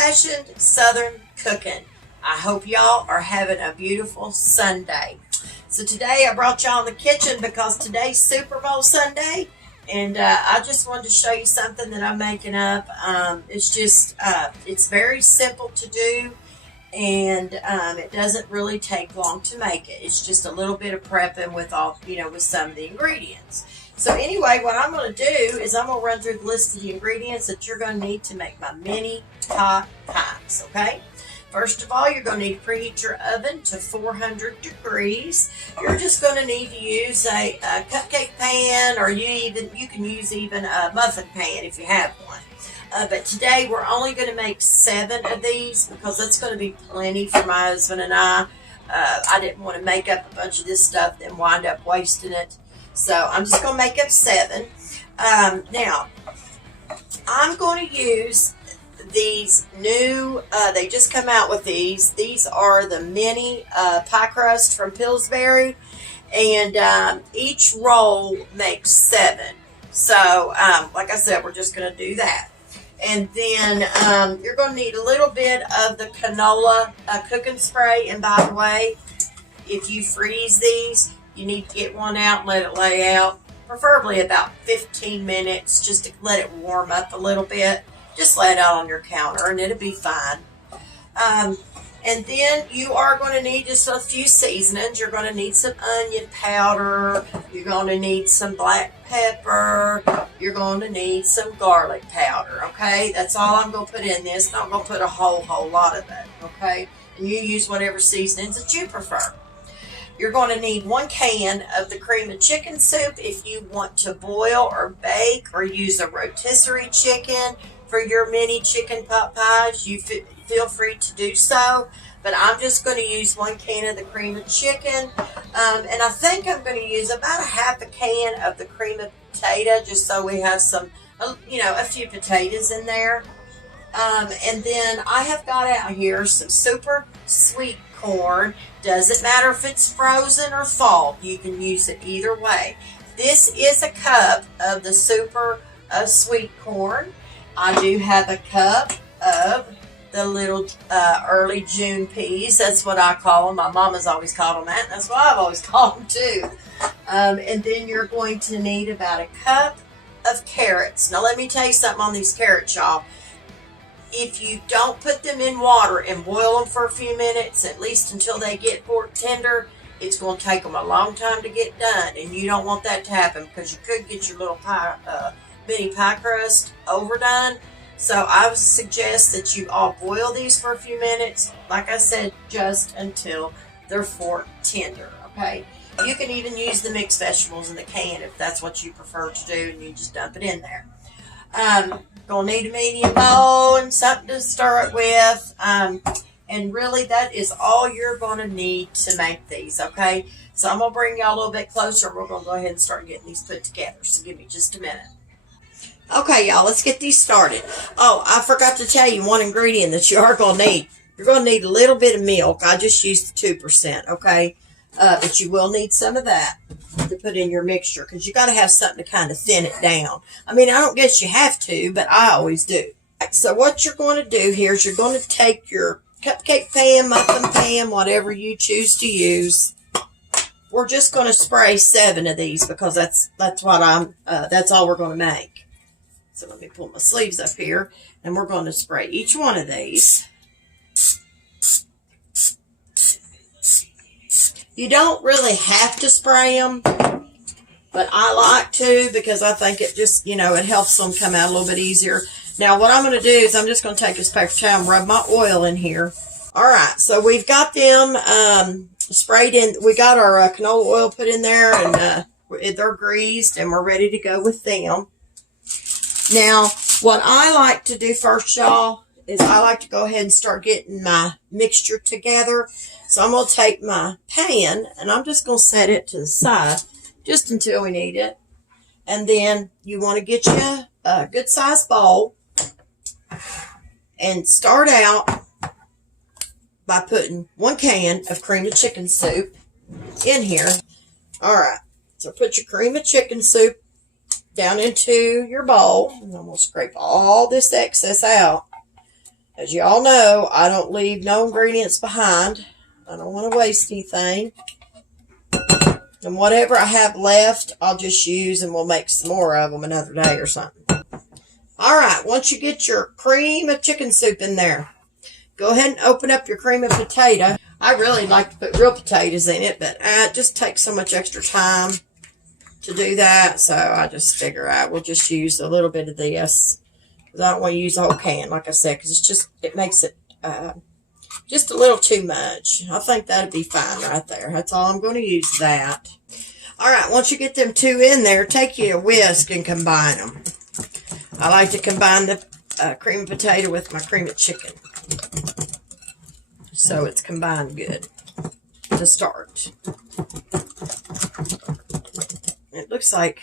old-fashioned Southern cooking. I hope y'all are having a beautiful Sunday. So today I brought y'all in the kitchen because today's Superbowl Sunday, and I just wanted to show you something that I'm making up. It's very simple to do, and it doesn't really take long to make it. It's just a little bit of prepping with with some of the ingredients. So anyway, what I'm going to do is I'm going to run through the list of the ingredients that you're going to need to make my mini pot pies, okay? First of all, you're going to need to preheat your oven to 400 degrees. You're just going to need to use a cupcake pan, or you can use even a muffin pan if you have one. But today we're only going to make 7 of these because that's going to be plenty for my husband and I. I didn't want to make up a bunch of this stuff and wind up wasting it. So I'm just going to make up 7. Now, I'm going to use these new, they just come out with these. These are the mini pie crust from Pillsbury. And each roll makes 7. So, like I said, we're just going to do that. And then you're going to need a little bit of the Canola cooking spray. And by the way, if you freeze these, you need to get one out and let it lay out, preferably about 15 minutes, just to let it warm up a little bit. Just lay it out on your counter and it'll be fine. And then you are going to need just a few seasonings. You're going to need some onion powder. You're going to need some black pepper. You're going to need some garlic powder, okay? That's all I'm going to put in this. I'm not going to put a whole lot of that, okay? And you use whatever seasonings that you prefer. You're going to need 1 can of the cream of chicken soup if you want to boil or bake or use a rotisserie chicken for your mini chicken pot pies. You feel free to do so, but I'm just going to use 1 can of the cream of chicken, and I think I'm going to use about a half a can of the cream of potato, just so we have some, a few potatoes in there. And then I have got out here some super sweet corn. Doesn't matter if it's frozen or thawed. You can use it either way. This is a cup of the super sweet corn. I do have a cup of the little early June peas. That's what I call them. My mama's always called them that. That's what I've always called them too. And then you're going to need about a cup of carrots. Now let me tell you something on these carrots, y'all. If you don't put them in water and boil them for a few minutes, at least until they get pork tender, it's going to take them a long time to get done. And you don't want that to happen because you could get your little mini pie crust overdone. So I would suggest that you all boil these for a few minutes, like I said, just until they're fork tender, okay? You can even use the mixed vegetables in the can if that's what you prefer to do, and you just dump it in there. Gonna need a medium bowl and something to stir it with, and really that is all you're gonna need to make these, okay? So I'm gonna bring y'all a little bit closer, and we're gonna go ahead and start getting these put together, so give me just a minute. Okay, y'all, let's get these started. Oh, I forgot to tell you one ingredient that you are going to need. You're going to need a little bit of milk. I just used the 2%, okay? But you will need some of that to put in your mixture because you got to have something to kind of thin it down. I mean, I don't guess you have to, but I always do. So what you're going to do here is you're going to take your cupcake pan, muffin pan, whatever you choose to use. We're just going to spray 7 of these because that's all we're going to make. So let me pull my sleeves up here, and we're going to spray each one of these. You don't really have to spray them, but I like to because I think it just, it helps them come out a little bit easier. Now, what I'm going to do is I'm just going to take this paper towel and rub my oil in here. All right, so we've got them sprayed in. We got our canola oil put in there, and they're greased, and we're ready to go with them. Now, what I like to do first, y'all, is I like to go ahead and start getting my mixture together. So I'm going to take my pan, and I'm just going to set it to the side just until we need it. And then you want to get you a good-sized bowl and start out by putting 1 can of cream of chicken soup in here. All right, so put your cream of chicken soup down into your bowl. And I'm going to scrape all this excess out. As you all know, I don't leave no ingredients behind. I don't want to waste anything. And whatever I have left, I'll just use and we'll make some more of them another day or something. Alright, once you get your cream of chicken soup in there, go ahead and open up your cream of potato. I really like to put real potatoes in it, but it just takes so much extra time to do that. So I just figure out we'll just use a little bit of this. Because I don't want to use the whole can, like I said, because it makes it just a little too much. I think that'd be fine right there. That's all I'm going to use that. Alright, once you get them two in there, take you a whisk and combine them. I like to combine the cream of potato with my cream of chicken. So it's combined good to start. It looks like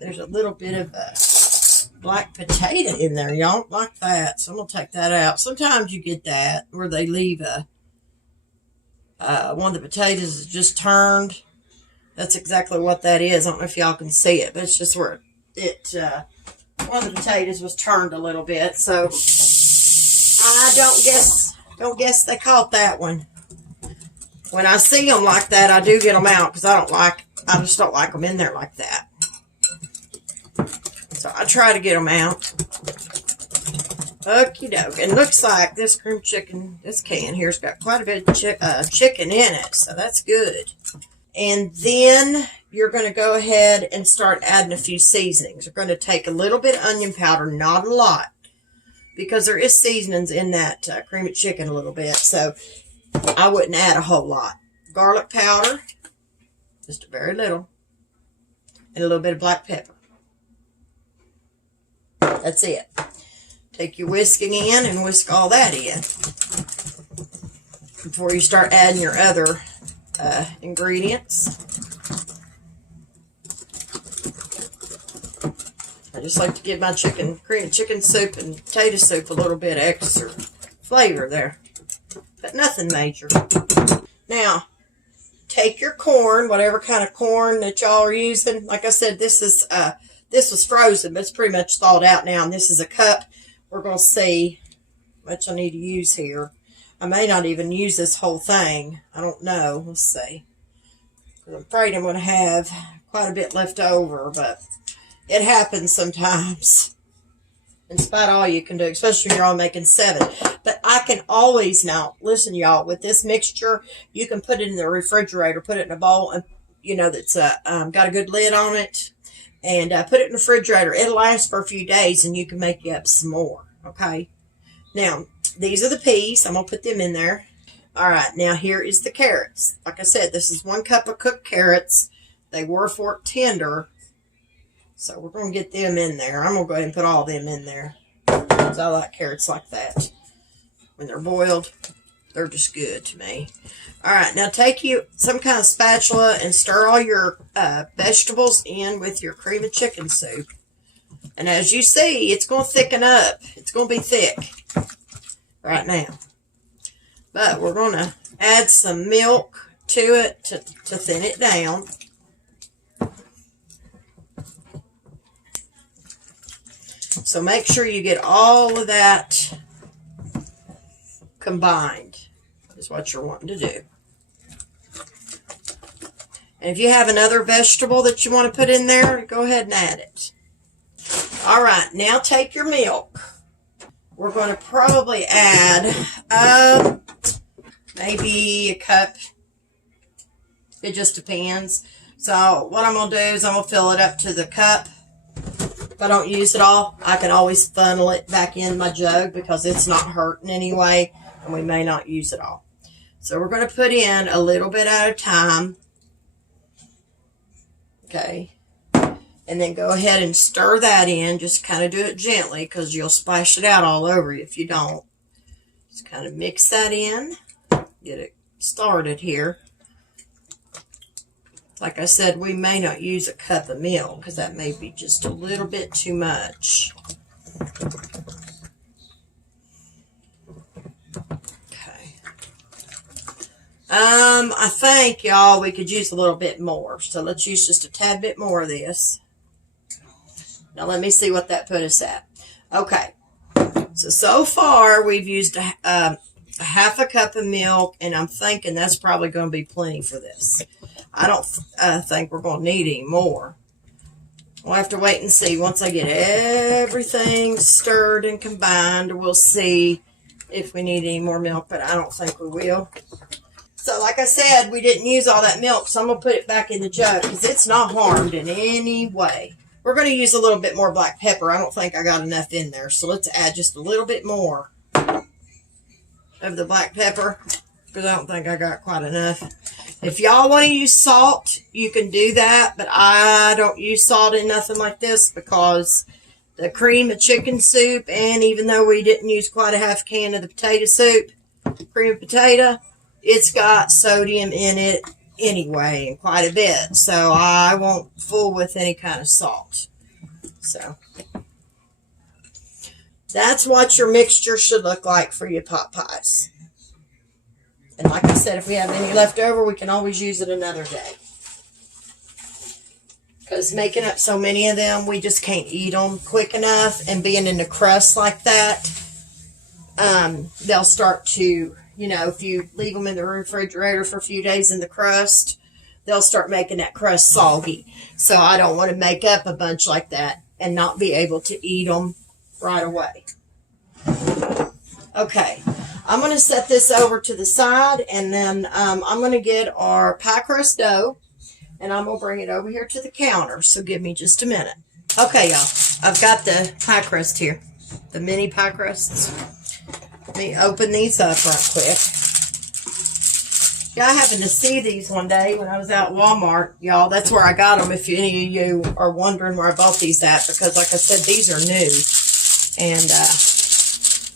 there's a little bit of a black potato in there. Y'all don't like that, so I'm going to take that out. Sometimes you get that where they leave one of the potatoes is just turned. That's exactly what that is. I don't know if y'all can see it, but it's just where one of the potatoes was turned a little bit. So I don't guess they caught that one. When I see them like that, I do get them out because I just don't like them in there like that. So I try to get them out. Okie doke. And looks like this cream chicken, this can here's got quite a bit of chicken in it. So that's good. And then you're going to go ahead and start adding a few seasonings. You're going to take a little bit of onion powder, not a lot, because there is seasonings in that cream of chicken a little bit. So I wouldn't add a whole lot. Garlic powder, just a very little, and a little bit of black pepper. That's it. Take your whisking in and whisk all that in before you start adding your other ingredients. I just like to give my cream chicken soup and potato soup a little bit extra flavor there, but nothing major. Now, take your corn, whatever kind of corn that y'all are using. Like I said, this was frozen, but it's pretty much thawed out now, and this is a cup. We're going to see how much I need to use here. I may not even use this whole thing. I don't know. Let's see. I'm afraid I'm going to have quite a bit left over, but it happens sometimes. In spite of all you can do, especially when you're only making 7. But I can always now, listen y'all, with this mixture, you can put it in the refrigerator, put it in a bowl, and that's got a good lid on it, and put it in the refrigerator. It'll last for a few days, and you can make you up some more, okay? Now, these are the peas. I'm going to put them in there. All right, now here is the carrots. Like I said, this is 1 cup of cooked carrots. They were fork tender, so we're going to get them in there. I'm going to go ahead and put all them in there because I like carrots like that. When they're boiled, they're just good to me. All right, now take you some kind of spatula and stir all your vegetables in with your cream of chicken soup. And as you see, it's going to thicken up. It's going to be thick right now. But we're going to add some milk to it to thin it down. So make sure you get all of that combined is what you're wanting to do. And if you have another vegetable that you want to put in there, go ahead and add it. All right, now take your milk. We're going to probably add maybe a cup. It just depends. So what I'm going to do is I'm going to fill it up to the cup. If I don't use it all, I can always funnel it back in my jug because it's not hurting anyway, and we may not use it all. So we're going to put in a little bit at a time. Okay. And then go ahead and stir that in. Just kind of do it gently because you'll splash it out all over you if you don't. Just kind of mix that in. Get it started here. Like I said, we may not use a cup of milk because that may be just a little bit too much. Okay. I think, y'all, we could use a little bit more. So let's use just a tad bit more of this. Now let me see what that put us at. Okay. So far we've used a half a cup of milk, and I'm thinking that's probably going to be plenty for this. I don't think we're going to need any more. We'll have to wait and see. Once I get everything stirred and combined, we'll see if we need any more milk, but I don't think we will. So like I said, we didn't use all that milk, so I'm going to put it back in the jug because it's not harmed in any way. We're going to use a little bit more black pepper. I don't think I got enough in there, so let's add just a little bit more of the black pepper because I don't think I got quite enough. If y'all want to use salt, you can do that, but I don't use salt in nothing like this because the cream of chicken soup, and even though we didn't use quite a half can of the potato soup, cream of potato, it's got sodium in it anyway, and quite a bit. So I won't fool with any kind of salt. So that's what your mixture should look like for your pot pies. And like I said, if we have any left over, we can always use it another day. Because making up so many of them, we just can't eat them quick enough. And being in the crust like that, they'll start to, if you leave them in the refrigerator for a few days in the crust, they'll start making that crust soggy. So I don't want to make up a bunch like that and not be able to eat them right away. Okay, I'm going to set this over to the side, and then I'm going to get our pie crust dough, and I'm going to bring it over here to the counter. So give me just a minute. Okay, y'all, I've got the pie crust here, the mini pie crusts. Let me open these up right quick. Yeah, I happened to see these one day when I was out at Walmart, y'all. That's where I got them, if any of you are wondering where I bought these at, because like I said, these are new. And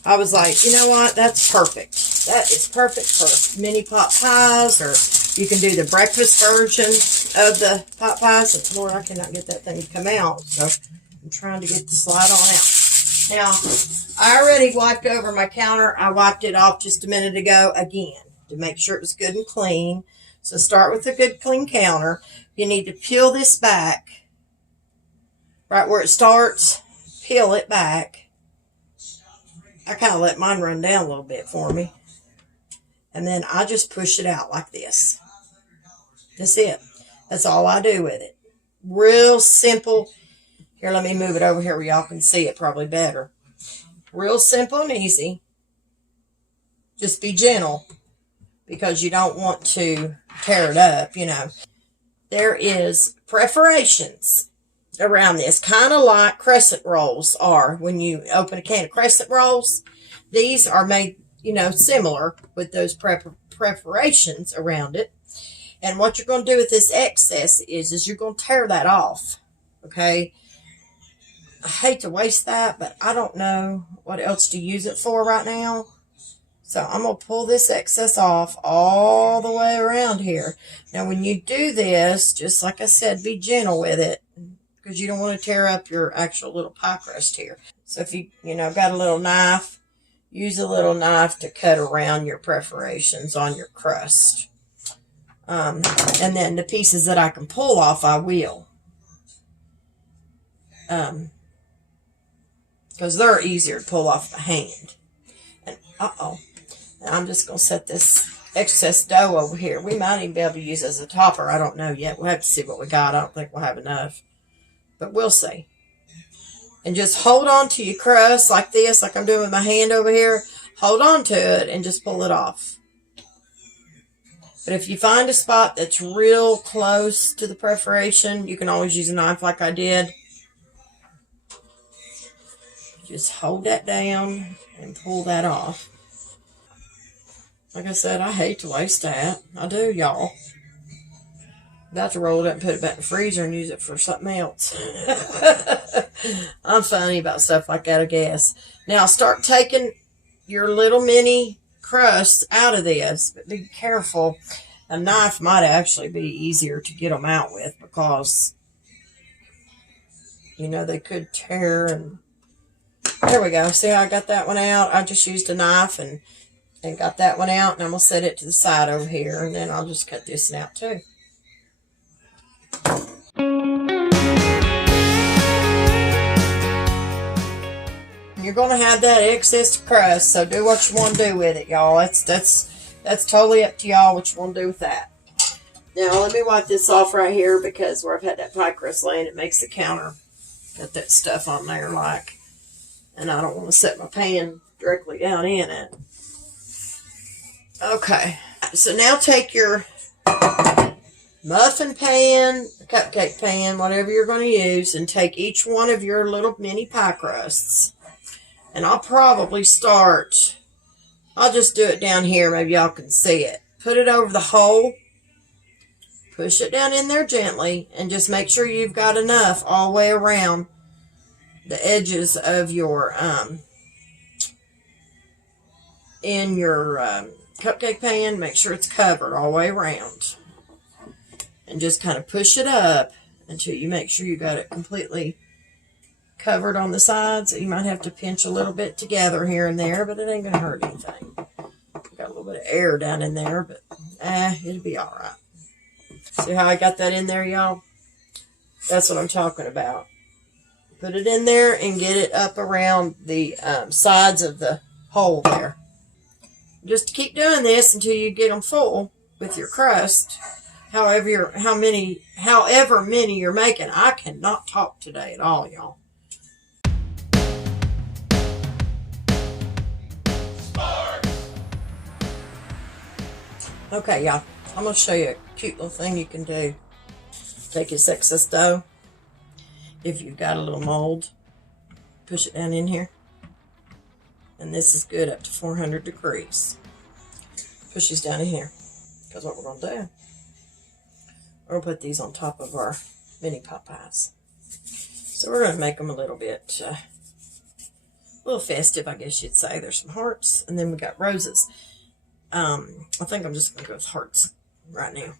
I was like, you know what? That's perfect. That is perfect for mini pot pies, or you can do the breakfast version of the pot pies. And Lord, I cannot get that thing to come out, so I'm trying to get the slide on out. Now, I already wiped over my counter. I wiped it off just a minute ago again to make sure it was good and clean. So start with a good clean counter. You need to peel this back. Right where it starts, peel it back. I kind of let mine run down a little bit for me. And then I just push it out like this. That's it. That's all I do with it. Real simple. Here, let me move it over here where y'all can see it probably better. Real simple and easy. Just be gentle because you don't want to tear it up, There is preparations around this, kind of like crescent rolls are when you open a can of crescent rolls. These are made, similar with those preparations around it. And what you're going to do with this excess is you're going to tear that off, okay? I hate to waste that, but I don't know what else to use it for right now. So I'm going to pull this excess off all the way around here. Now, when you do this, just like I said, be gentle with it because you don't want to tear up your actual little pie crust here. So if you, got a little knife, use a little knife to cut around your perforations on your crust. And then the pieces that I can pull off, I will. Because they're easier to pull off by hand. And I'm just going to set this excess dough over here. We might even be able to use it as a topper. I don't know yet. We'll have to see what we got. I don't think we'll have enough. But we'll see. And just hold on to your crust like this, like I'm doing with my hand over here. Hold on to it and just pull it off. But if you find a spot that's real close to the perforation, you can always use a knife like I did. Just hold that down and pull that off. Like I said, I hate to waste that. I do, y'all. About to roll it up and put it back in the freezer and use it for something else. I'm funny about stuff like that, I guess. Now, start taking your little mini crusts out of this, but be careful. A knife might actually be easier to get them out with because, they could tear. And there we go. See how I got that one out? I just used a knife and got that one out, and I'm going to set it to the side over here, and then I'll just cut this one out too. you're going to have that excess crust, so do what you want to do with it, y'all. That's totally up to y'all what you want to do with that. Now, let me wipe this off right here because where I've had that pie crust laying, it makes the counter got that stuff on there like, and I don't want to set my pan directly down in it. Okay, so now take your muffin pan, cupcake pan, whatever you're going to use, and take each one of your little mini pie crusts. And I'll probably start, I'll just do it down here, maybe y'all can see it. Put it over the hole, push it down in there gently, and just make sure you've got enough all the way around the edges of your, in your cupcake pan. Make sure it's covered all the way around. And just kind of push it up until you make sure you got it completely covered on the sides. You might have to pinch a little bit together here and there, but it ain't going to hurt anything. Got a little bit of air down in there, but it'll be all right. See how I got that in there, y'all? That's what I'm talking about. Put it in there and get it up around the sides of the hole there. Just keep doing this until you get them full with your crust. However many you're making. I cannot talk today at all, y'all. Okay, y'all. I'm going to show you a cute little thing you can do. Take your excess dough. If you've got a little mold, push it down in here. And this is good up to 400 degrees. Push these down in here. Because what we're going to do, we're going to put these on top of our mini pot pies. So we're going to make them a little bit, a little festive, I guess you'd say. There's some hearts, and then we got roses. I think I'm just going to go with hearts right now.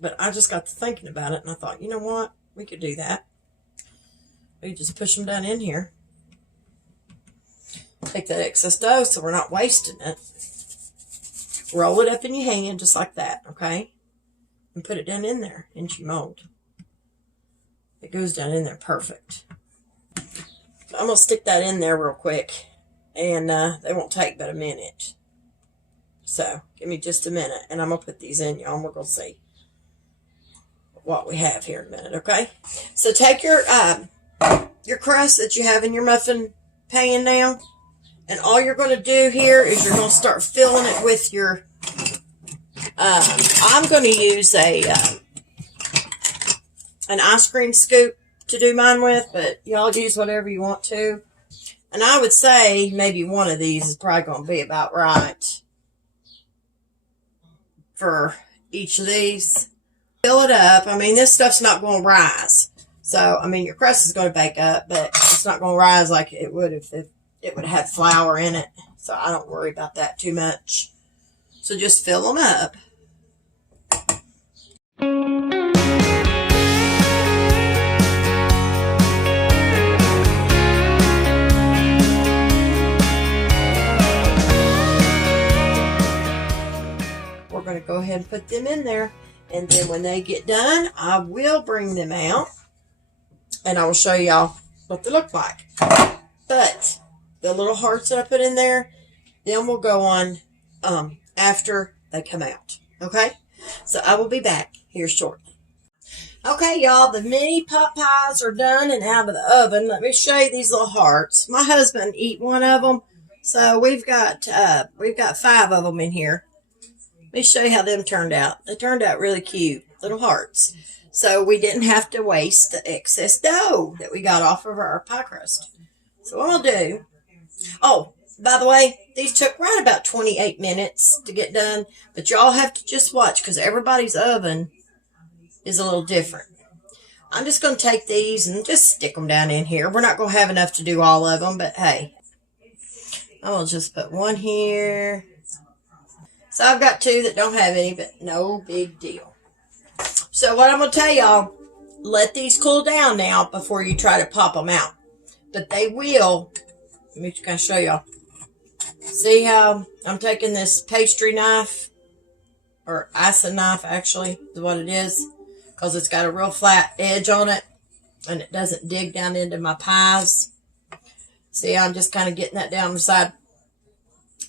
But I just got to thinking about it, and I thought, you know what? We could do that. We could just push them down in here. Take that excess dough so we're not wasting it. Roll it up in your hand just like that, okay? And put it down in there into your mold. It goes down in there perfect. So I'm going to stick that in there real quick. And they won't take but a minute. So give me just a minute. And I'm going to put these in, y'all. And we're going to see what we have here in a minute, okay? So take your crust that you have in your muffin pan now. And all you're going to do here is you're going to start filling it with your, I'm going to use an ice cream scoop to do mine with, but y'all use whatever you want to. And I would say maybe one of these is probably going to be about right for each of these. Fill it up. I mean, this stuff's not going to rise. So, I mean, your crust is going to bake up, but it's not going to rise like it would if it would have had flour in it. So I don't worry about that too much. So just fill them up. We're going to go ahead and put them in there. And then when they get done, I will bring them out. And I will show y'all what they look like. But the little hearts that I put in there, then we'll go on after they come out. Okay? So I will be back here shortly. Okay, y'all, the mini pot pies are done and out of the oven. Let me show you these little hearts. My husband eat one of them, so we've got 5 of them in here. Let me show you how them turned out. They turned out really cute, little hearts. So we didn't have to waste the excess dough that we got off of our pie crust. So what I'll do, oh, by the way, these took right about 28 minutes to get done, but y'all have to just watch because everybody's oven is a little different. I'm just going to take these and just stick them down in here. We're not going to have enough to do all of them, but hey, I will just put one here. So I've got 2 that don't have any, but no big deal. So what I'm going to tell y'all, let these cool down now before you try to pop them out. But they will. Let me kind of show y'all. See how I'm taking this pastry knife, or icing knife actually is what it is, because it's got a real flat edge on it and it doesn't dig down into my pies. See, I'm just kind of getting that down the side.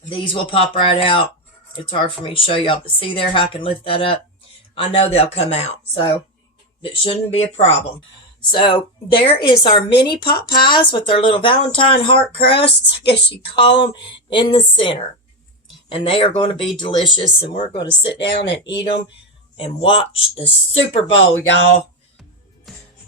These will pop right out. It's hard for me to show y'all, but see there how I can lift that up? I know they'll come out, so it shouldn't be a problem. So there is our mini pot pies with their little Valentine heart crusts, I guess you call them, in the center. And they are going to be delicious, and we're going to sit down and eat them and watch the Super Bowl, y'all.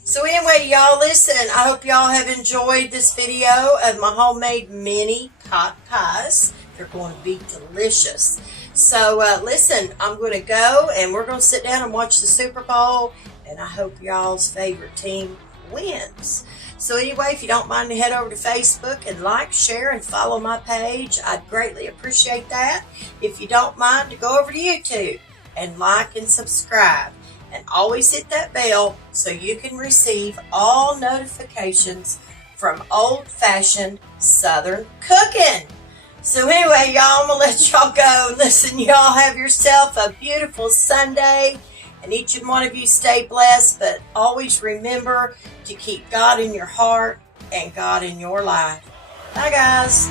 So anyway, y'all, listen, I hope y'all have enjoyed this video of my homemade mini pot pies. They're going to be delicious. So listen, I'm going to go, and we're going to sit down and watch the Super Bowl, and I hope y'all's favorite team wins. So anyway, if you don't mind to head over to Facebook and like, share, and follow my page, I'd greatly appreciate that. If you don't mind, to go over to YouTube and like and subscribe. And always hit that bell so you can receive all notifications from old-fashioned Southern cooking. So anyway, y'all, I'm going to let y'all go. Listen, y'all have yourself a beautiful Sunday. And each and one of you stay blessed. But always remember to keep God in your heart and God in your life. Bye, guys.